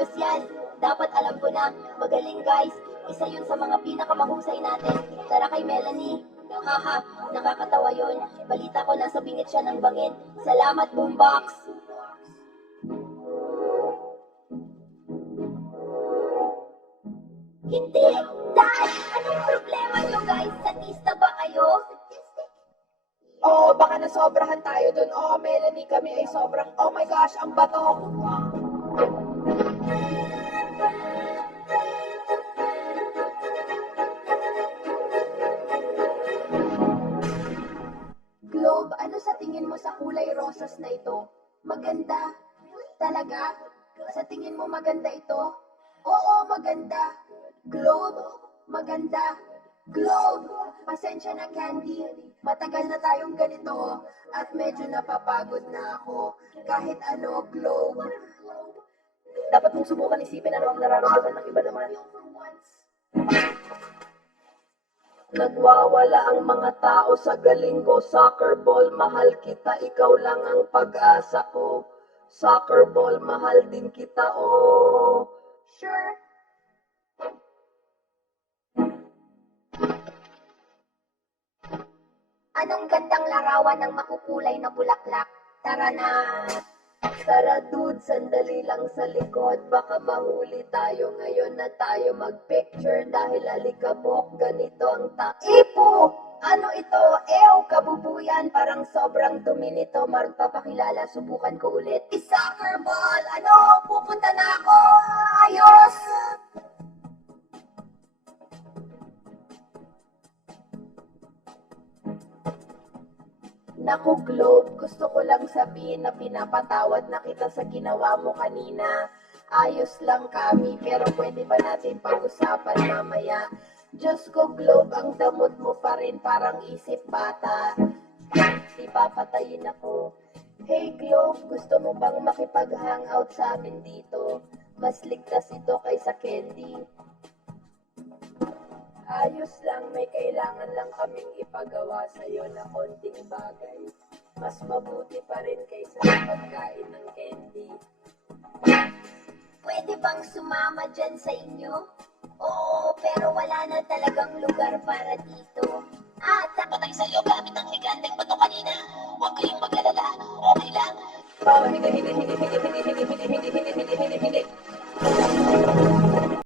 Ayos yan. Dapat alam ko na. Magaling guys. Isa yun sa mga pinakamahusay natin. Tara kay Melanie. Haha, nakakatawa yun. Balita ko nasa bingit siya ng bangin. Salamat, Boombox. Hindi! Dad! Anong problema nyo guys? Satista ba kayo? Oo, baka nasobrahan tayo dun. Oo, Melanie, kami ay sobrang, oh my gosh, ang bato. Globe, ano sa tingin mo sa kulay rosas na ito? Maganda. Talaga? Sa tingin mo maganda ito? Oo, maganda. Globe, maganda. Globe, pasensya na Candy. Matagal na tayong ganito at medyo napapagod na ako. Kahit ano, Globe. Dapat mong subukan isipin ano ang nararamdaman ng iba naman. Nagwawala ang mga tao sa galing ko. Soccer ball, mahal kita, ikaw lang ang pag-asa ko. Soccer ball, mahal din kita, oh. Sure. Anong gandang larawan ng makukulay na bulaklak? Tara na. Tara dude, sandali lang sa likod. Baka mahuli tayo ngayon na tayo mag-picture dahil alikabok, ganito ang Ipo! Ano ito? Ew, kabubuyan. Parang sobrang dumi nito. Magpapakilala, subukan ko ulit. Soccer ball! Ano? Pupunta na ako! Ayos! Naku, Globe, gusto ko lang sabihin na pinapatawad na kita sa ginawa mo kanina. Ayos lang kami, pero pwede ba natin pag-usapan mamaya? Diyos ko, Globe, ang damot mo pa rin parang isip bata. Ipapatayin ako. Hey, Globe, gusto mo bang makipag-hangout sa amin dito? Mas ligtas ito kaysa candy. Ayos lang, may kailangan lang kaming ipagawa sa'yo na konting bagay. Mas mabuti pa rin kaysa pagkain ng candy. Pwede bang sumama dyan sa inyo? Oo, pero wala na talagang lugar para dito. Takot tayo sa'yo gamit ang higanteng bato kanina. Huwag kayong mag-alala. Okay lang. Hindi.